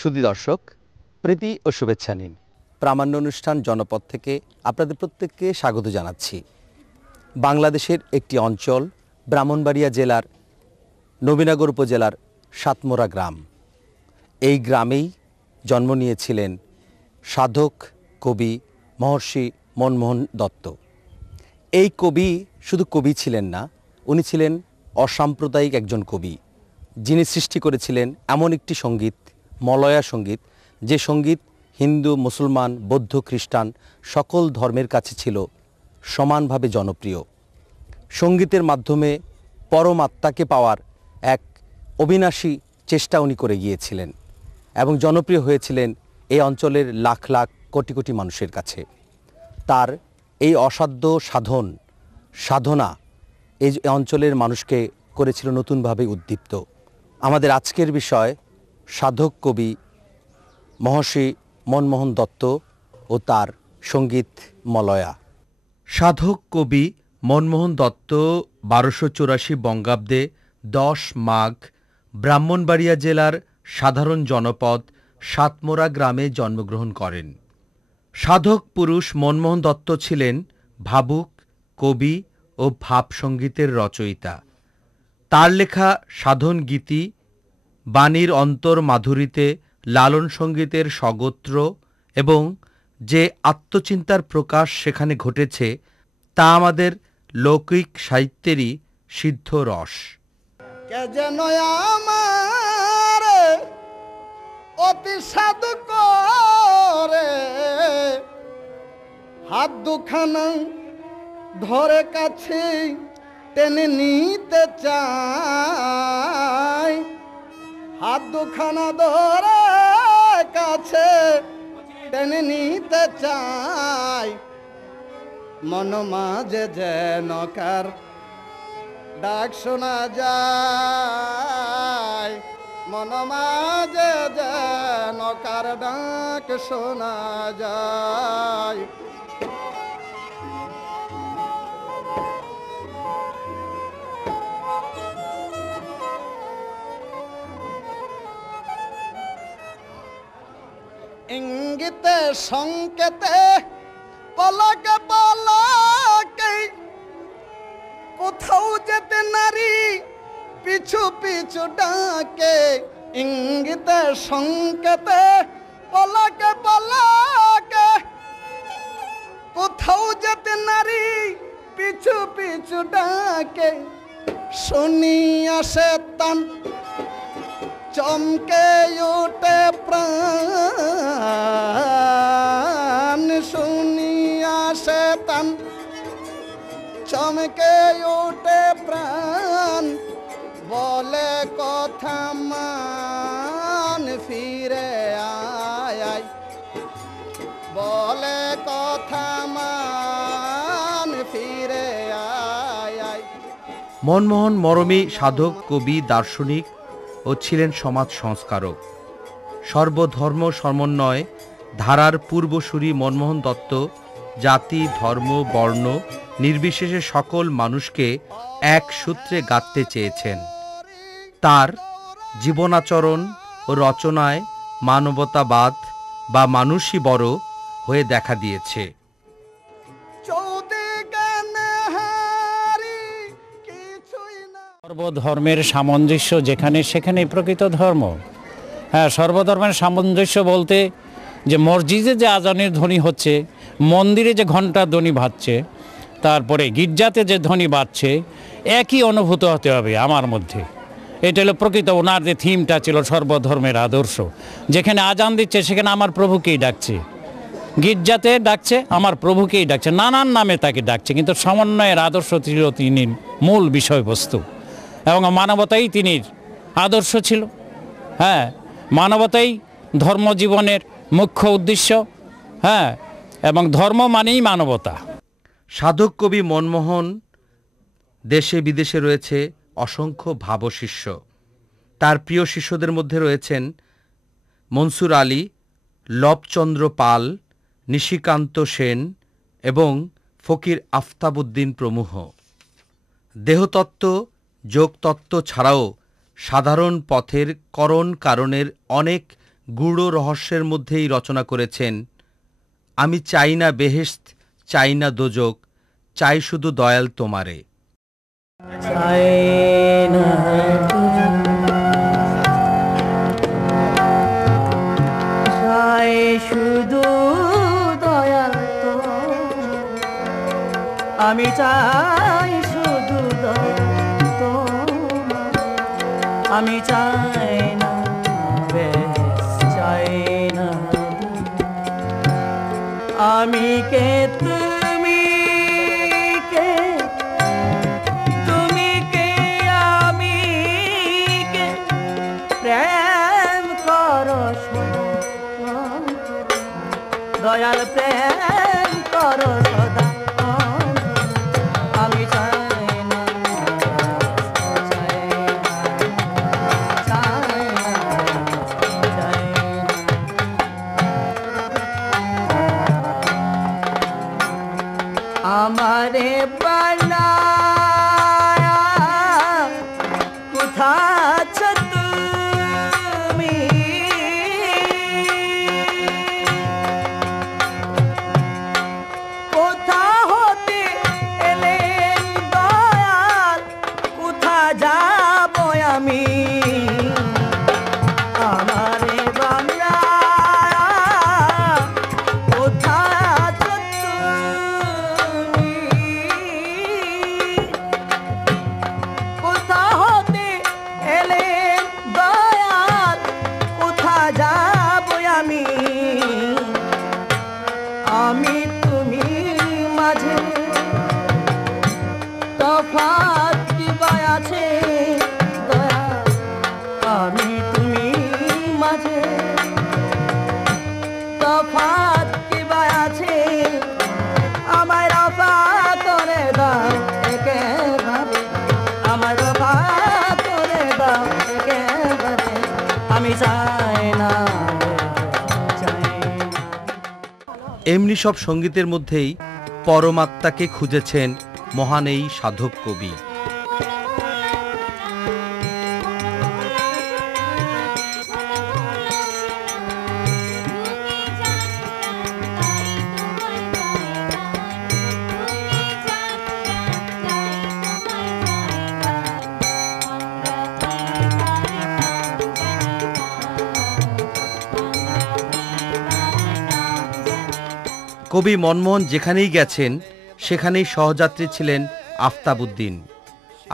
সুধী দর্শক, প্রীতি ও শুভেচ্ছা নিন। প্রামাণ্য অনুষ্ঠান জনপদ থেকে আপনাদের প্রত্যেককে স্বাগত জানাচ্ছি। বাংলাদেশের একটি অঞ্চল, ব্রাহ্মণবাড়িয়া জেলার নবীনগর উপজেলার সাতমোরা গ্রাম। এই গ্রামেই জন্ম নিয়েছিলেন সাধক কবি মহর্ষি মনমোহন দত্ত। এই কবি শুধু কবি ছিলেন না, উনি ছিলেন অসাম্প্রদায়িক একজন কবি, যিনি সৃষ্টি করেছিলেন এমন একটি সঙ্গীত, মলয়া সঙ্গীত, যে সঙ্গীত হিন্দু, মুসলমান, বৌদ্ধ, খ্রিস্টান সকল ধর্মের কাছে ছিল সমানভাবে জনপ্রিয়। সঙ্গীতের মাধ্যমে পরমাত্মাকে পাওয়ার এক অবিনাশী চেষ্টা উনি করে গিয়েছিলেন এবং জনপ্রিয় হয়েছিলেন এই অঞ্চলের লাখ লাখ কোটি কোটি মানুষের কাছে। তার এই অসাধ্য সাধনা এই অঞ্চলের মানুষকে করেছিল নতুনভাবে উদ্দীপ্ত। আমাদের আজকের বিষয় সাধক কবি মহর্ষি মনমোহন দত্ত ও তার সঙ্গীত মলয়া। সাধক কবি মনমোহন দত্ত 1284 বঙ্গাব্দে 10 মাঘ ব্রাহ্মণবাড়িয়া জেলার সাধারণ জনপদ সাতমোরা গ্রামে জন্মগ্রহণ করেন। সাধক পুরুষ মনমোহন দত্ত ছিলেন ভাবুক, কবি ও ভাবসঙ্গীতের রচয়িতা। তার লেখা সাধন গীতি, বাণীর অন্তর মাধুরীতে লালন সঙ্গীতের স্বগোত্র এবং যে আত্মচিন্তার প্রকাশ সেখানে ঘটেছে তা আমাদের লৌকিক সাহিত্যেরই সিদ্ধ রস। কে যেন আমার অতি সাধু করে হাত দুখানা ধরে কাছে টেনে নিতে চাই, হাত দুখানা ধরে কাছে টেনে নিতে চাই, মন মাঝে যেন কার ডাক শোনা যায়, মন মাঝে যেন কার ডাক শোনা যায়। ইঙ্গিতে সংকেতে পলকে পলকে কোথাও যেতে নারী পিছু পিছু ডাকে, ইঙ্গিতে সংকেতে পলকে পলকে কোথাও যেতে নারী পিছু পিছু ডাকে, শুনি আসে তান চমকে উঠে প্রাণ, শুনি আসে তান চমকে উঠে প্রাণ, বলে কথা মান ফিরে আয়, বলে কথা মান ফিরে আয়। মনমোহন মরমী সাধক, কবি, দার্শনিক ও ছিলেন সমাজ সংস্কারক। সর্বধর্ম সমন্বয় ধারার পূর্বসূরি মনমোহন দত্ত জাতি, ধর্ম, বর্ণ নির্বিশেষে সকল মানুষকে এক সূত্রে গাঁথতে চেয়েছেন। তার জীবনাচরণ ও রচনায় মানবতাবাদ বা মানুষই বড় হয়ে দেখা দিয়েছে। সর্বধর্মের সামঞ্জস্য যেখানে সেখানে প্রকৃত ধর্ম। হ্যাঁ, সর্বধর্মের সামঞ্জস্য বলতে যে মসজিদে যে আজানের ধ্বনি হচ্ছে, মন্দিরে যে ঘণ্টার ধ্বনি বাজছে, তারপরে গির্জাতে যে ধ্বনি বাজছে, একই অনুভূত হতে হবে আমার মধ্যে। এটা হলো প্রকৃত ওনার যে থিমটা ছিল সর্বধর্মের আদর্শ। যেখানে আজান দিচ্ছে সেখানে আমার প্রভুকেই ডাকছে, গির্জাতে ডাকছে আমার প্রভুকেই ডাকছে, নানান নামে তাকে ডাকছে, কিন্তু সমন্বয়ের আদর্শ ছিল তিনি মূল বিষয়বস্তু এবং মানবতাই তিনি আদর্শ ছিল। হ্যাঁ, মানবতাই ধর্মজীবনের মুখ্য উদ্দেশ্য। হ্যাঁ, এবং ধর্ম মানেই মানবতা। সাধক কবি মনমোহন দেশে বিদেশে রয়েছে অসংখ্য ভাবশিষ্য। তার প্রিয় শিষ্যদের মধ্যে রয়েছেন মনসুর আলী, লবচন্দ্র পাল, নিশিকান্ত সেন এবং ফকির আফতাবউদ্দিন প্রমুখ। দেহতত্ত্ব, যোগতত্ত্ব ছাড়াও সাধারণ পথের করণ কারণের অনেক গূঢ় রহস্যের মধ্যেই রচনা করেছেন আমি চাই না বেহেশত, চাই না দোজক, চাই শুধু দয়াল তোমারে। শুধু দয়াল আমি চাই শুধু আমি চাই না চাই না আমি কে তুমি কে আমি কে প্রেম করো দয়াল প্রেম করো সদা আমি চাই না আমারে বানায়া কোথা আছো তুমি কোথা হতে এলেন দয়াল কোথা যাব আমি আমারে বানায়া কোথা আছো তুমি কোথা হতে এলেন দয়াল কোথা যাব আমি আমি তুমি মাঝে তফাৎ কি বা আছে দয়াল আমি তুমি মাঝে তফাৎ কি বা আছে আমায় রফা করে দাও একেবারে আমার রফা করে দাও একেবারে আমি চাই না চাই না এমনি সব সঙ্গীতের মধ্যেই পরমাত্মাকে খুঁজেছেন মহান এই সাধক কবি। কবি মনমোহন যেখানেই গেছেন সেখানেই সহযাত্রী ছিলেন আফতাবউদ্দিন।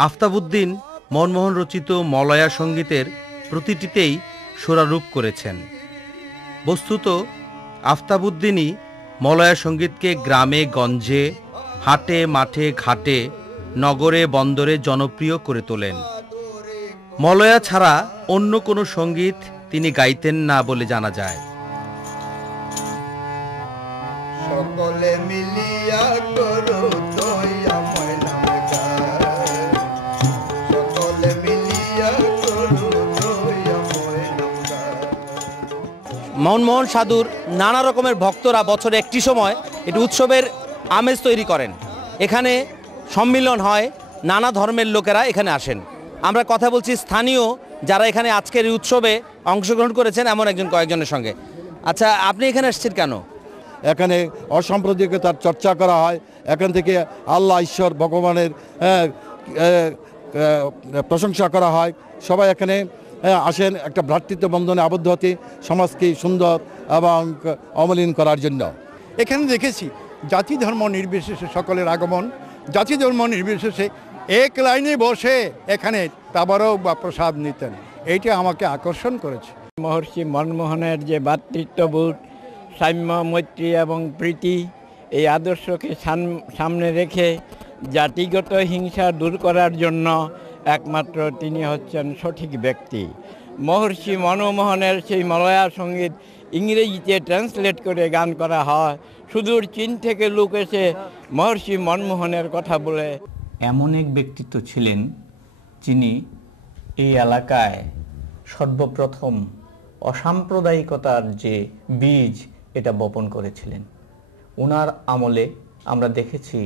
আফতাবউদ্দিন মনমোহন রচিত মলয়া সঙ্গীতের প্রতিটিতেই সুরারূপ করেছেন। বস্তুত আফতাবউদ্দিনই মলয়া সঙ্গীতকে গ্রামে গঞ্জে, হাটে মাঠে ঘাটে, নগরে বন্দরে জনপ্রিয় করে তোলেন। মলয়া ছাড়া অন্য কোনো সঙ্গীত তিনি গাইতেন না বলে জানা যায়। সকলে মিলিয়া করো দয়া ময়নাম গান, সকলে মিলিয়া করো দয়া ময়নাম গান। মনমোহন সাধুর নানা রকমের ভক্তরা বছরে একটি সময় একটি উৎসবের আমেজ তৈরি করেন। এখানে সম্মিলন হয়, নানা ধর্মের লোকেরা এখানে আসেন। আমরা কথা বলছি স্থানীয় যারা এখানে আজকের এই উৎসবে অংশগ্রহণ করেছেন এমন কয়েকজনের সঙ্গে। আচ্ছা, আপনি এখানে এসেছেন কেন? এখানে অসাম্প্রদায়িকতার চর্চা করা হয়, এখান থেকে আল্লাহ ঈশ্বর ভগবানের প্রশংসা করা হয়। সবাই এখানে আসেন একটা ভ্রাতৃত্ব বন্ধনে আবদ্ধ হতে, সমাজকে সুন্দর এবং অমলিন করার জন্য। এখানে দেখেছি জাতি ধর্ম নির্বিশেষে সকলের আগমন, জাতি ধর্ম নির্বিশেষে এক লাইনে বসে এখানে তাবারক বা প্রসাদ নিতেন। এইটা আমাকে আকর্ষণ করেছে। মহর্ষি মনমোহনের যে ভ্রাতৃত্ববোধ, সাম্য, মৈত্রী এবং প্রীতি, এই আদর্শকে সামনে রেখে জাতিগত হিংসা দূর করার জন্য একমাত্র তিনি হচ্ছেন সঠিক ব্যক্তি। মহর্ষি মনমোহনের সেই মলয়া সঙ্গীত ইংরেজিতে ট্রান্সলেট করে গান করা হয়। সুদূর চীন থেকে লোক এসে মহর্ষি মনমোহনের কথা বলে। এমন এক ব্যক্তিত্ব ছিলেন যিনি এই এলাকায় সর্বপ্রথম অসাম্প্রদায়িকতার যে বীজ এটা বপন করেছিলেন। ওনার আমলে আমরা দেখেছি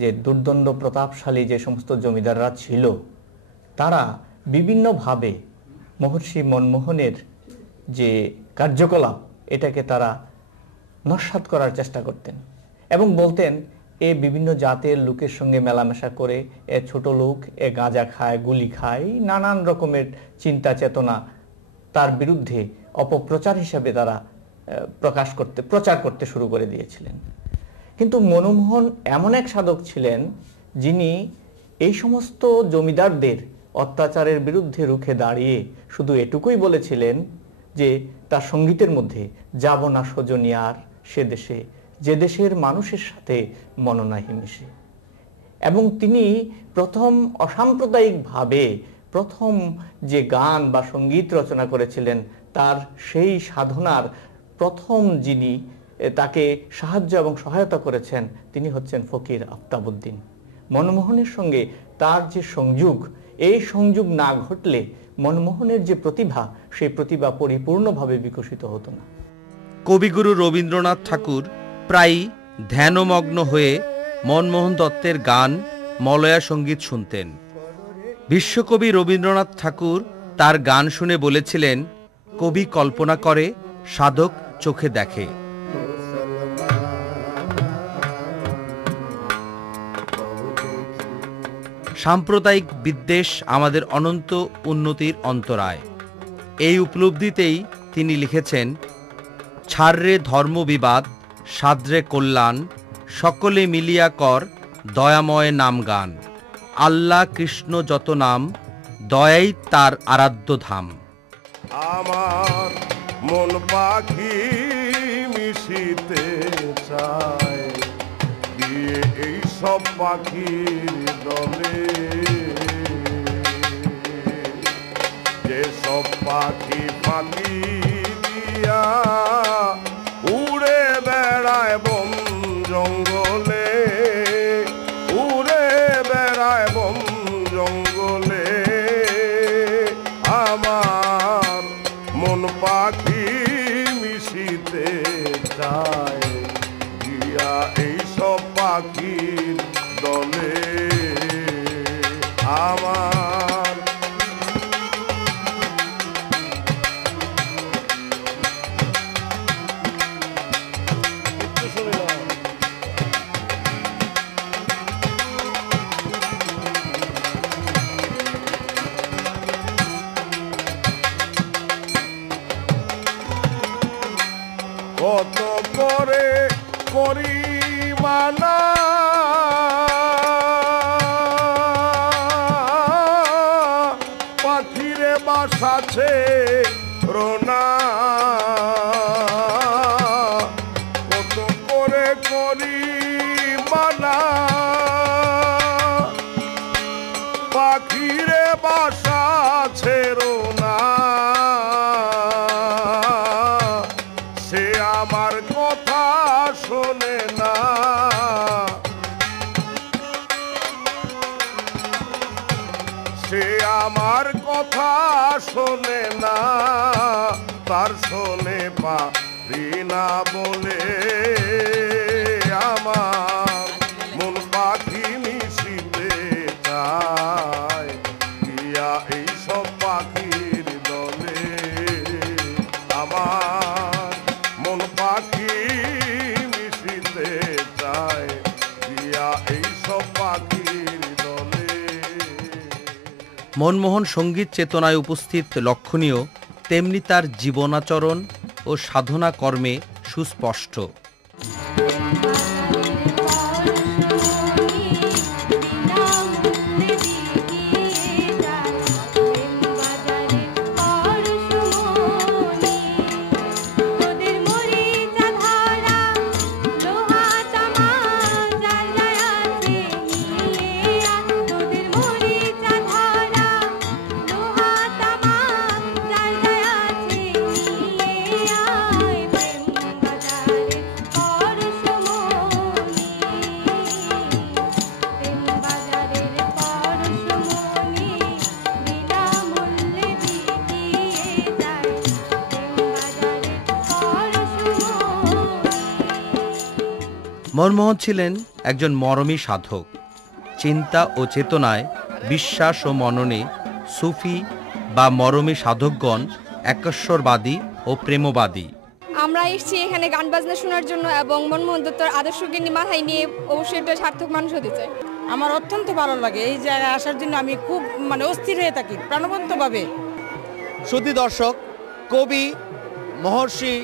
যে দুর্দণ্ড প্রতাপশালী যে সমস্ত জমিদাররা ছিল তারা বিভিন্নভাবে মহর্ষি মনমোহনের যে কার্যকলাপ এটাকে তারা নস্যাৎ করার চেষ্টা করতেন এবং বলতেন এ বিভিন্ন জাতের লোকের সঙ্গে মেলামেশা করে এ ছোট লোক, এ গাঁজা খায়, গুলি খায়, নানান রকমের চিন্তা চেতনা তার বিরুদ্ধে অপপ্রচার হিসাবে তারা প্রচার করতে শুরু করে দিয়েছিলেন। কিন্তু মনমোহন এমন এক সাধক ছিলেন যিনি এই সমস্ত জমিদারদের অত্যাচারের বিরুদ্ধে রুখে দাঁড়িয়ে শুধু এটুকুই বলেছিলেন যে তার সঙ্গীতের মধ্যে যাব না সজনিয়ার সে দেশে, যে দেশের মানুষের সাথে মননাহি মিশে। এবং তিনি প্রথম অসাম্প্রদায়িকভাবে প্রথম যে গান বা সঙ্গীত রচনা করেছিলেন, তার সেই সাধনার প্রথম যিনি তাকে সাহায্য এবং সহায়তা করেছেন তিনি হচ্ছেন ফকির আফতাবউদ্দিন। মনমোহনের সঙ্গে তার যে সংযোগ, এই সংযোগ না ঘটলে মনমোহনের যে প্রতিভা, সেই প্রতিভা পরিপূর্ণভাবে বিকশিত হতো না। কবিগুরু রবীন্দ্রনাথ ঠাকুর প্রায়ই ধ্যানমগ্ন হয়ে মনমোহন দত্তের গান, মলয়া সঙ্গীত শুনতেন। বিশ্বকবি রবীন্দ্রনাথ ঠাকুর তার গান শুনে বলেছিলেন, কবি কল্পনা করে, সাধক চোখে দেখে। সাম্প্রদায়িক বিদ্বেষ আমাদের অনন্ত উন্নতির অন্তরায়। এই উপলব্ধিতেই তিনি লিখেছেন, ছাড়রে ধর্মবিবাদ, সাদরে কল্যাণ, সকলে মিলিয়া কর দয়াময় নাম গান। আল্লাহ কৃষ্ণ যত নাম, দয়াই তার আরাধ্য ধাম। আমার মন পাখি মিশিতে চায় দিয়ে এই সব পাখির দলে, যে সব পাখি পাখি দিয়া উড়ে বেড়ায় বন জঙ্গলে, উড়ে বেড়ায় বন জঙ্গলে। আমার মন পাখি মিশিতে চায় গিয়া এই সব পাখির দলে। আমার কত করে করি মানা, পাখিরে বাসাছে রোনা। কত করে করি মানা, পাখিরে বাসাছে রোনা। সে আমার কথা শোনে না, সে আমার কথা শোনে না, তার শোনে পারি না বলে। আমার মন পাখি মিশিতে চায় গিয়া এই সব পাখির দলে। আমার মন পাখি মিশিতে চায় গিয়া এই সব পাখির দলে। মনমোহন সঙ্গীত চেতনায় উপস্থিত লক্ষণীয়, তেমনি তার জীবনাচরণ ও সাধনা কর্মে সুস্পষ্ট। মনমোহন ছিলেন একজন মরমী সাধক। চিন্তা ও চেতনায়, বিশ্বাস ও মননে সুফি বা মরমী সাধকগণ একেশ্বরবাদী ও প্রেমবাদী। আমরা এসেছি এখানে গান বাজনা শোনার জন্য এবং মনমোহন দত্তর আদর্শকে মাথায় নিয়ে অবশ্যই একটা সার্থক মানুষ হতে চাই। আমার অত্যন্ত ভালো লাগে এই জায়গায় আসার জন্য। আমি খুব অস্থির হয়ে থাকি প্রাণবন্তভাবে। সুধী দর্শক, কবি মহর্ষি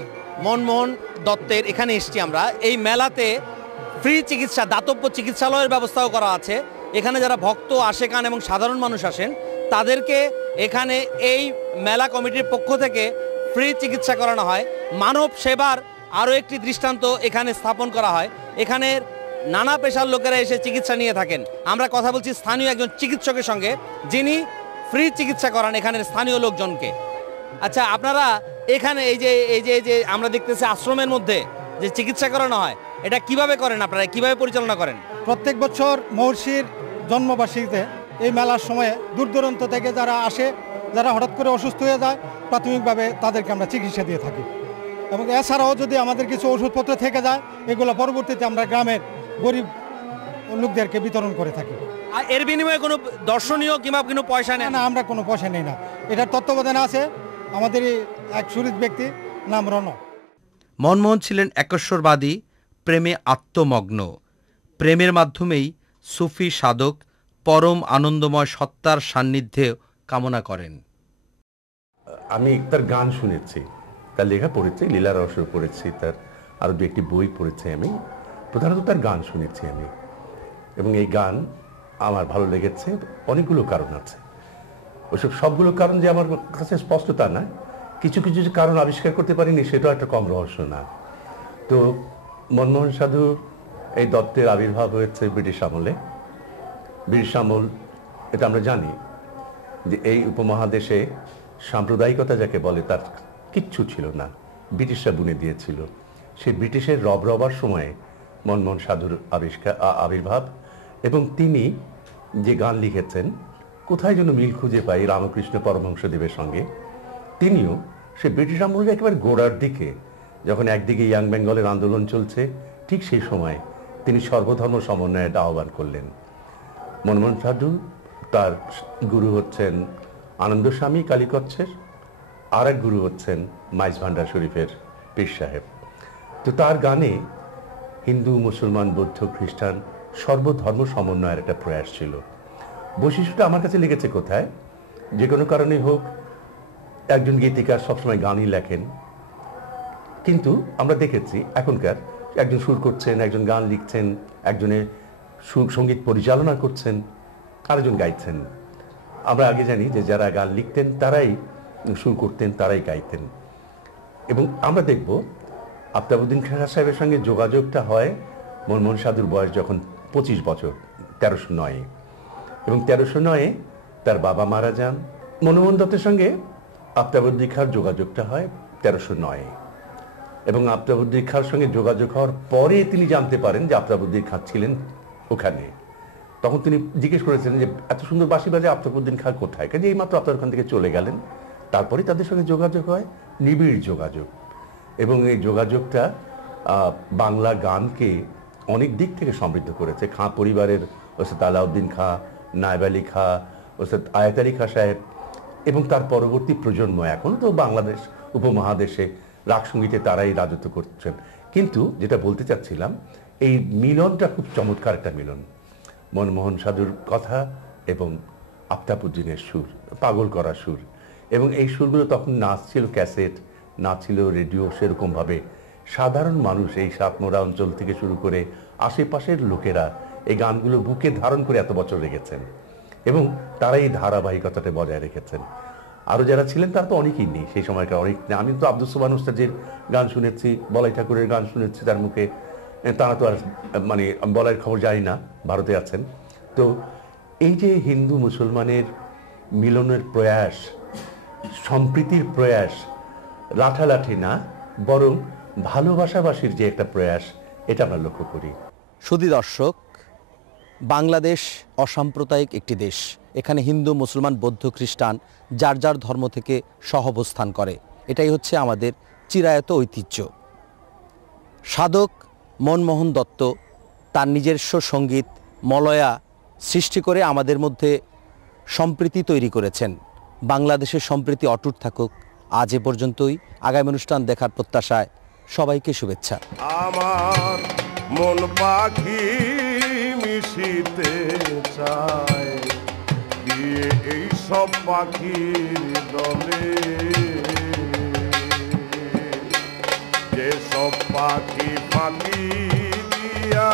মনমোহন দত্তের এখানে এসেছি আমরা। এই মেলাতে ফ্রি চিকিৎসা, দাতব্য চিকিৎসালয়ের ব্যবস্থাও করা আছে। এখানে যারা ভক্ত আশেকান এবং সাধারণ মানুষ আসেন তাদেরকে এখানে এই মেলা কমিটির পক্ষ থেকে ফ্রি চিকিৎসা করানো হয়। মানব সেবার আরও একটি দৃষ্টান্ত এখানে স্থাপন করা হয়। এখানে নানা পেশার লোকেরা এসে চিকিৎসা নিয়ে থাকেন। আমরা কথা বলছি স্থানীয় একজন চিকিৎসকের সঙ্গে, যিনি ফ্রি চিকিৎসা করান এখানের স্থানীয় লোকজনকে। আচ্ছা, আপনারা এখানে এই যে আমরা দেখতেছি আশ্রমের মধ্যে যে চিকিৎসা করানো হয়, এটা কিভাবে করেন আপনারা, কিভাবে পরিচালনা করেন? প্রত্যেক বছর মহর্ষির জন্মবার্ষিকীতে এই মেলার সময়ে দূর দূরান্ত থেকে যারা আসে, যারা হঠাৎ করে অসুস্থ হয়ে যায়, প্রাথমিকভাবে তাদেরকে আমরা চিকিৎসা দিয়ে থাকি। এবং এছাড়াও যদি আমাদের কিছু ওষুধপত্র থেকে যায়, এগুলো পরবর্তীতে আমরা গ্রামের গরিব লোকদেরকে বিতরণ করে থাকি। আর এর বিনিময়ে কোনো দর্শনীয় কিংবা কোনো পয়সা নেই? না, আমরা কোনো পয়সা নেই না। এটার তত্ত্বাবধানে আছে আমাদের এক সুহৃদ ব্যক্তি, নাম রণ। মনমোহন ছিলেন একেশ্বরবাদী, প্রেমে আত্মমগ্ন। প্রেমের মাধ্যমেই সুফি সাধক পরম আনন্দময় সত্তার সান্নিধ্যে কামনা করেন। আমি তার গান শুনেছি, তার লেখা পড়েছি, লীলা রহস্য পড়েছি, তার আরও দু একটি বই পড়েছি। আমি প্রধানত তার গান শুনেছি আমি, এবং এই গান আমার ভালো লেগেছে। অনেকগুলো কারণ আছে, ওইসব সবগুলো কারণ যে আমার কাছে স্পষ্ট তা না। কিছু কিছু যে কারণ আবিষ্কার করতে পারিনি সেটাও একটা কম রহস্য না। তো মনমোহন সাধু এই দত্তের আবির্ভাব হয়েছে ব্রিটিশ আমলে। ব্রিটিশ আমল, এটা আমরা জানি যে এই উপমহাদেশে সাম্প্রদায়িকতা যাকে বলে তার কিচ্ছু ছিল না, ব্রিটিশরা বুনে দিয়েছিল। সেই ব্রিটিশের রবার সময়ে মনমোহন সাধুর আবির্ভাব, এবং তিনি যে গান লিখেছেন, কোথায় যেন মিল খুঁজে পাই রামকৃষ্ণ পরমহংসদেবের সঙ্গে। তিনিও সে ব্রিটিশ আমলের একেবারে গোড়ার দিকে, যখন একদিকে ইয়াং বেঙ্গলের আন্দোলন চলছে, ঠিক সেই সময় তিনি সর্বধর্ম সমন্বয়ের আহ্বান করলেন। মনমোহন সাধু, তার গুরু হচ্ছেন আনন্দস্বামী কালীকচ্ছের, আর এক গুরু হচ্ছেন মাইজ ভান্ডার শরীফের পীর সাহেব। তো তার গানে হিন্দু, মুসলমান, বৌদ্ধ, খ্রিস্টান সর্বধর্ম সমন্বয়ের একটা প্রয়াস ছিল। বৈশিষ্ট্যটা আমার কাছে লেগেছে কোথায়, যে কোনো কারণে হোক, একজন গীতিকার সবসময় গানই লেখেন, কিন্তু আমরা দেখেছি এখনকার একজন সুর করছেন, একজন গান লিখছেন, একজনে সঙ্গীত পরিচালনা করছেন, আরেকজন গাইছেন। আমরা আগে জানি যে যারা গান লিখতেন তারাই সুর করতেন, তারাই গাইতেন। এবং আমরা দেখব আফতাবউদ্দিন খান সাহেবের সঙ্গে যোগাযোগটা হয় মনমোহন সাধুর বয়স যখন 25 বছর, 1309। এবং 1309 তার বাবা মারা যান। মনমোহন দত্তের সঙ্গে আফতাবউদ্দিন খাঁর যোগাযোগটা হয় 1309। এবং আফতাবউদ্দিন খাঁর সঙ্গে যোগাযোগ হওয়ার পরে তিনি জানতে পারেন যে আফতাবউদ্দিন খাঁ ছিলেন ওখানে। তখন তিনি জিজ্ঞেস করেছেন যে এত সুন্দর বাঁশি বাজে আফতাবউদ্দিন খাঁ কোথায়, কাজে এই মাত্র আপনার ওখান থেকে চলে গেলেন। তারপরে তাদের সঙ্গে যোগাযোগ হয়, নিবিড় যোগাযোগ। এবং এই যোগাযোগটা বাংলা গানকে অনেক দিক থেকে সমৃদ্ধ করেছে। খাঁ পরিবারের ওস্তাদ আলাউদ্দিন খাঁ, নায়েব আলী খাঁ, ওস্তাদ আয়াত আলী খাঁ সাহেব, এবং তার পরবর্তী প্রজন্ম এখনও তো বাংলাদেশ উপমহাদেশে রাগ সঙ্গীতে তারাই রাজত্ব করছেন। কিন্তু যেটা বলতে চাচ্ছিলাম, এই মিলনটা খুব চমৎকার একটা মিলন। মনমোহন সাধুর কথা এবং আফতাবউদ্দিনের সুর, পাগল করা সুর। এবং এই সুরগুলো তখন নাচ ছিল ক্যাসেট, নাচ ছিল রেডিও, সেরকমভাবে সাধারণ মানুষ এই সাতমোড়া অঞ্চল থেকে শুরু করে আশেপাশের লোকেরা এই গানগুলো বুকে ধারণ করে এত বছর রেখেছেন, এবং তারা এই ধারাবাহিকতাটা বজায় রেখেছেন। আরও যারা ছিলেন তারা তো অনেকেই নেই সেই সময়কার, অনেক নেই। আমি তো আব্দুস সোবহান উস্তাদের গান শুনেছি, বলাই ঠাকুরের গান শুনেছি তার মুখে। তারা তো আর মানে বলার খবর জানি না, ভারতে আছেন। তো এই যে হিন্দু মুসলমানের মিলনের প্রয়াস, সম্প্রীতির প্রয়াস, লাঠালাঠি না, বরং ভালোবাসাবাসীর যে একটা প্রয়াস, এটা আমরা লক্ষ্য করি। সুধী দর্শক, বাংলাদেশ অসাম্প্রদায়িক একটি দেশ। এখানে হিন্দু, মুসলমান, বৌদ্ধ, খ্রিস্টান যার যার ধর্ম থেকে সহাবস্থান করে। এটাই হচ্ছে আমাদের চিরায়ত ঐতিহ্য। সাধক মনমোহন দত্ত তার নিজস্ব সঙ্গীত মলয়া সৃষ্টি করে আমাদের মধ্যে সম্প্রীতি তৈরি করেছেন। বাংলাদেশের সম্প্রীতি অটুট থাকুক, আজ এ পর্যন্তই। আগামী অনুষ্ঠান দেখার প্রত্যাশায় সবাইকে শুভেচ্ছা। আমার মন পাখি মিশিতে চায় দিয়ে এই সব পাখির দলে, যে সব পাখি ফাঁকি দিয়া